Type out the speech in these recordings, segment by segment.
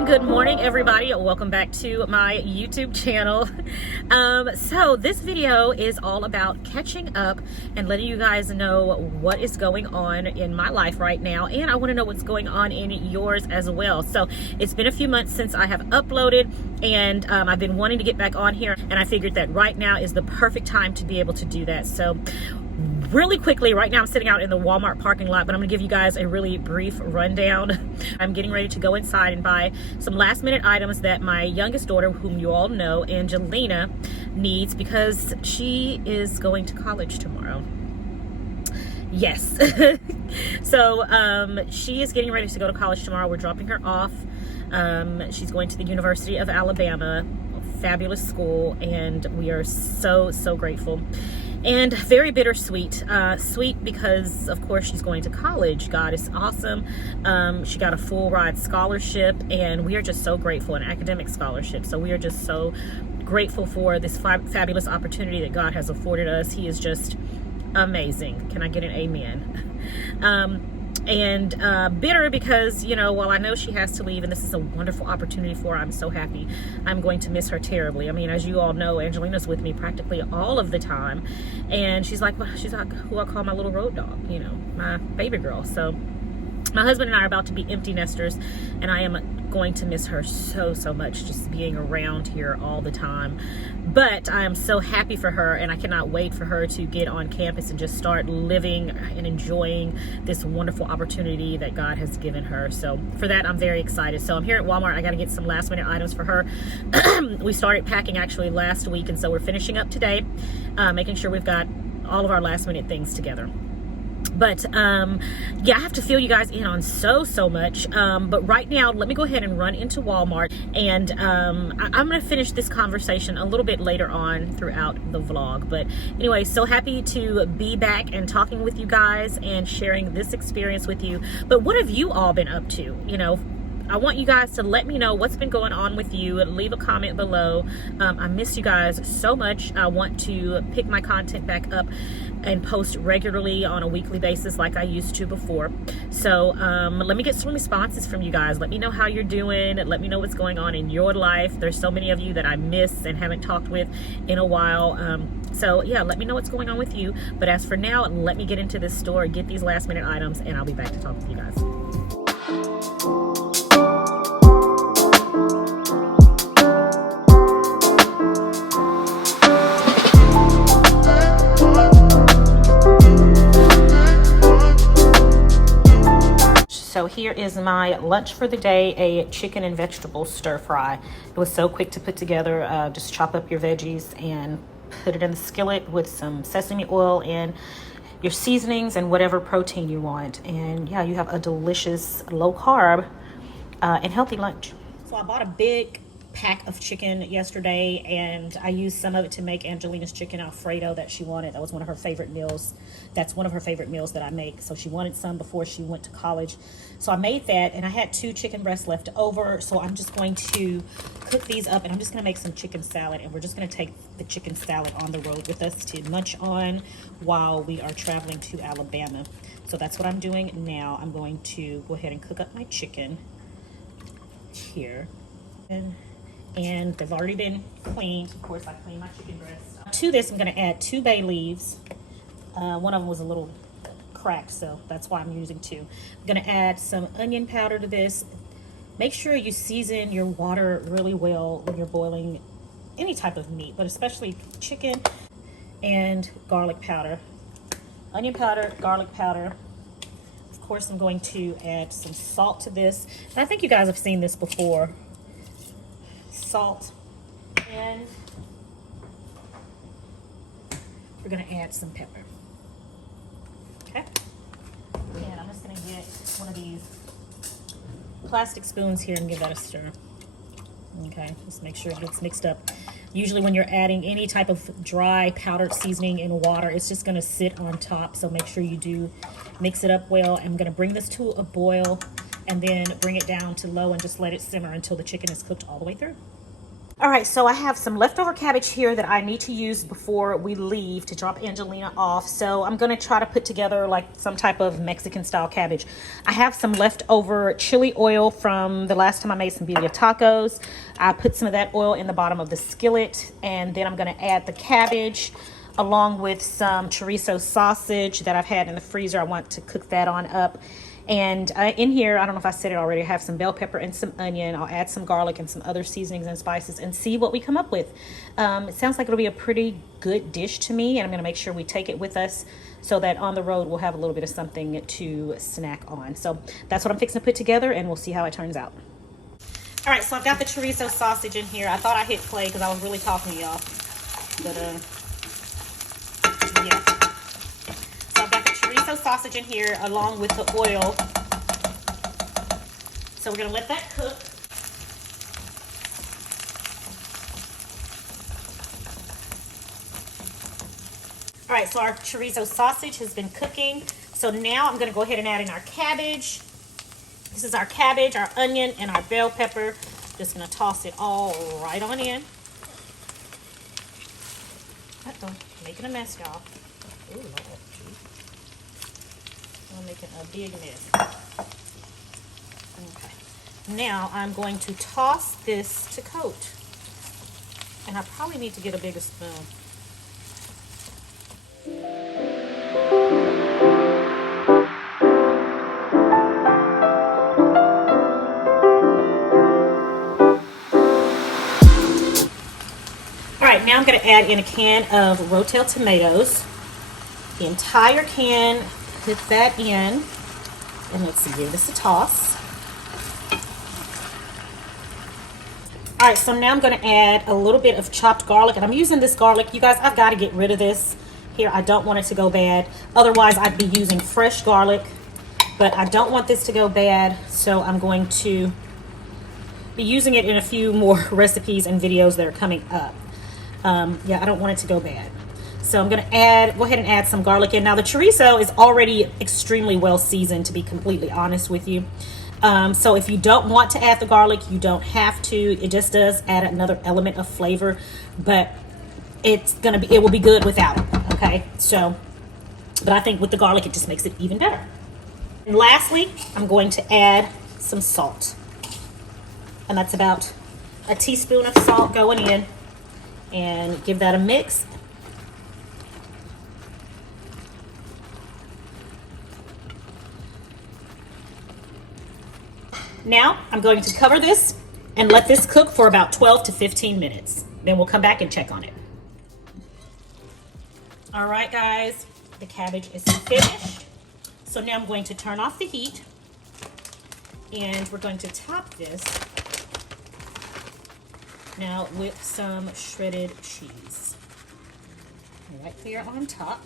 and good morning, everybody. Welcome back to my YouTube channel. So this video is all about catching up and letting you guys know what is going on in my life right now, and I want to know what's going on in yours as well. So it's been a few months since I have uploaded, and I've been wanting to get back on here, and I figured that right now is the perfect time to be able to do that. So really quickly, right now I'm sitting out in the Walmart parking lot, but I'm gonna give you guys a really brief rundown. I'm getting ready to go inside and buy some last minute items that my youngest daughter, whom you all know, Angelina, needs because she is going to college tomorrow. Yes. So she is getting ready to go to college tomorrow. We're dropping her off. She's going to the University of Alabama, a fabulous school, and we are so grateful. And very bittersweet. Sweet because, of course, she's going to college. God is awesome. She got a full ride scholarship, and we are just so grateful, an academic scholarship. So we are just so grateful for this fabulous opportunity that God has afforded us. He is just amazing. Can I get an amen? And bitter because, you know, while I know she has to leave and this is a wonderful opportunity for her, I'm so happy. I'm going to miss her terribly. I mean, as you all know, Angelina's with me practically all of the time, and she's like who I call my little road dog, you know, my baby girl. So my husband and I are about to be empty nesters, and I am going to miss her so much, just being around here all the time. But I am so happy for her, and I cannot wait for her to get on campus and just start living and enjoying this wonderful opportunity that God has given her. So for that, I'm very excited. So I'm here at Walmart. I got to get some last minute items for her. We started packing actually last week, and so we're finishing up today, making sure we've got all of our last minute things together. But yeah, I have to fill you guys in on so much, but right now let me go ahead and run into Walmart, and I'm gonna finish this conversation a little bit later on throughout the vlog. But anyway, so happy to be back and talking with you guys and sharing this experience with you. But what have you all been up to? You know, I want you guys to let me know what's been going on with you. Leave a comment below. I miss you guys so much. I want to pick my content back up and post regularly on a weekly basis like I used to before. So let me get some responses from you guys. Let me know how you're doing. Let me know what's going on in your life. There's so many of you that I miss and haven't talked with in a while. So yeah, let me know what's going on with you. But as for now, let me get into this store, get these last minute items, and I'll be back to talk with you guys. So here is my lunch for the day, a chicken and vegetable stir fry. It was so quick to put together. Just chop up your veggies and put it in the skillet with some sesame oil and your seasonings and whatever protein you want. And yeah, you have a delicious low carb and healthy lunch. So I bought a big pack of chicken yesterday, and I used some of it to make Angelina's chicken Alfredo that she wanted. That was one of her favorite meals. That's one of her favorite meals that I make. So she wanted some before she went to college. So I made that, and I had 2 chicken breasts left over. So I'm just going to cook these up, and I'm just going to make some chicken salad, and we're just going to take the chicken salad on the road with us to munch on while we are traveling to Alabama. So that's what I'm doing now. I'm going to go ahead and cook up my chicken here. And they've already been cleaned. Of course, I cleaned my chicken breast. To this, I'm going to add 2 bay leaves. One of them was a little cracked, so that's why I'm using 2. I'm going to add some onion powder to this. Make sure you season your water really well when you're boiling any type of meat, but especially chicken, and garlic powder. Onion powder, garlic powder. Of course, I'm going to add some salt to this. And I think you guys have seen this before. Salt, and we're going to add some pepper. Okay, and I'm just going to get one of these plastic spoons here and give that a stir. Okay, just make sure it gets mixed up. Usually when you're adding any type of dry powdered seasoning in water, it's just going to sit on top, so make sure you do mix it up well. I'm going to bring this to a boil and then bring it down to low and just let it simmer until the chicken is cooked all the way through. All right, so I have some leftover cabbage here that I need to use before we leave to drop Angelina off. So I'm gonna try to put together like some type of Mexican style cabbage. I have some leftover chili oil from the last time I made some birria tacos. I put some of that oil in the bottom of the skillet, and then I'm gonna add the cabbage along with some chorizo sausage that I've had in the freezer. I want to cook that on up. And in here, I don't know if I said it already, I have some bell pepper and some onion. I'll add some garlic and some other seasonings and spices and see what we come up with. It sounds like it'll be a pretty good dish to me, and I'm gonna make sure we take it with us so that on the road we'll have a little bit of something to snack on. So that's what I'm fixing to put together, and we'll see how it turns out. All right, so I've got the chorizo sausage in here. I thought I hit play because I was really talking to y'all, but yeah. Chorizo sausage in here along with the oil. So we're gonna let that cook. All right, so our chorizo sausage has been cooking. So now I'm gonna go ahead and add in our cabbage. This is our cabbage, our onion, and our bell pepper. Just gonna toss it all right on in. Uh-oh, making a mess, y'all. Ooh, Lord. I'm making a big mess. Okay. Now I'm going to toss this to coat. And I probably need to get a bigger spoon. All right, now I'm going to add in a can of Rotel tomatoes. The entire can. Put that in, and let's give this a toss. All right, so now I'm going to add a little bit of chopped garlic, and I'm using this garlic. You guys, I've got to get rid of this here. I don't want it to go bad. Otherwise, I'd be using fresh garlic, but I don't want this to go bad, so I'm going to be using it in a few more recipes and videos that are coming up. Yeah, I don't want it to go bad. So I'm going to go ahead and add some garlic in. Now the chorizo is already extremely well seasoned, to be completely honest with you. So if you don't want to add the garlic, you don't have to. It just does add another element of flavor, but it will be good without it. Okay. So, but I think with the garlic, it just makes it even better. And lastly, I'm going to add some salt, and that's about a teaspoon of salt going in, and give that a mix. Now I'm going to cover this and let this cook for about 12 to 15 minutes. Then we'll come back and check on it. All right, guys, the cabbage is finished. So now I'm going to turn off the heat, and we're going to top this now with some shredded cheese. Right there on top.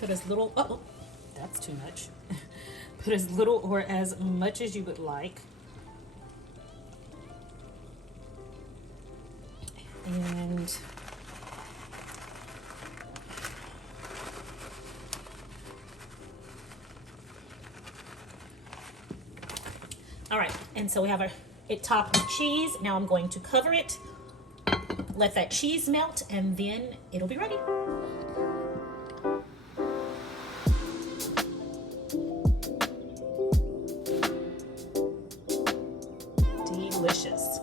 Put as little, oh, that's too much. Put as little or as much as you would like. And all right, and so we have it topped with cheese. Now I'm going to cover it, let that cheese melt, and then it'll be ready. Delicious.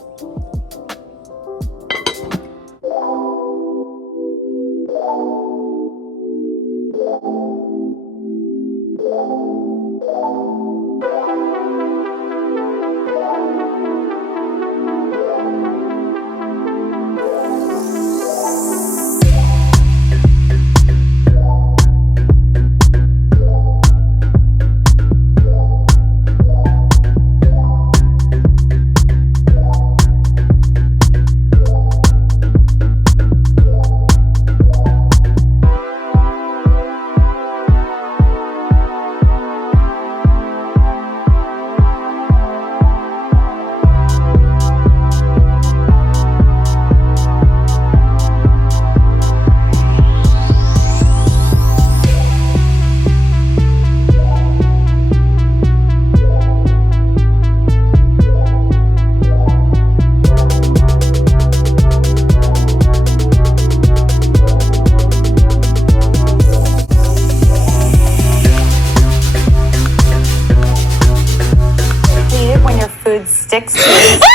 sticks to the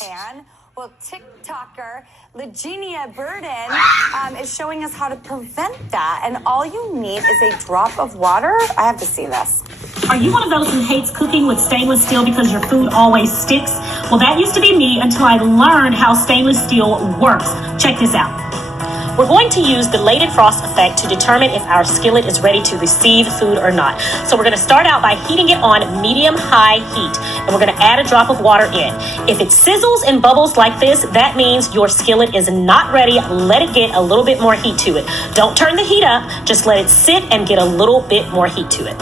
pan. Well, TikToker Legenia is showing us how to prevent that. And all you need is a drop of water. I have to see this. Are you one of those who hates cooking with stainless steel because your food always sticks? Well, that used to be me until I learned how stainless steel works. Check this out. We're going to use the Leidenfrost effect to determine if our skillet is ready to receive food or not. So we're going to start out by heating it on medium-high heat, and we're going to add a drop of water in. If it sizzles and bubbles like this, that means your skillet is not ready. Let it get a little bit more heat to it. Don't turn the heat up, just let it sit and get a little bit more heat to it.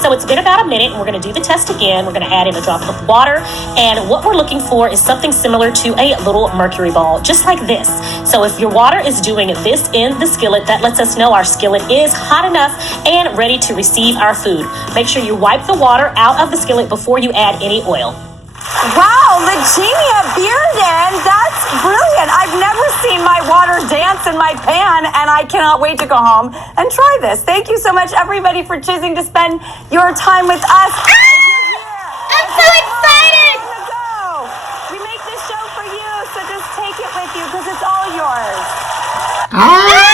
So it's been about a minute, and we're going to do the test again. We're going to add in a drop of water, and what we're looking for is something similar to a little mercury ball, just like this. So if your water is doing this in the skillet, that lets us know our skillet is hot enough and ready to receive our food. Make sure you wipe the water out of the skillet before you add any oil. Wow, Legenia Bearden, that's brilliant. I've never seen my water dance in my pan, and I cannot wait to go home and try this. Thank you so much, everybody, for choosing to spend your time with us. If you're here, I'm so excited! We make this show for you, so just take it with you because it's all yours. Ah!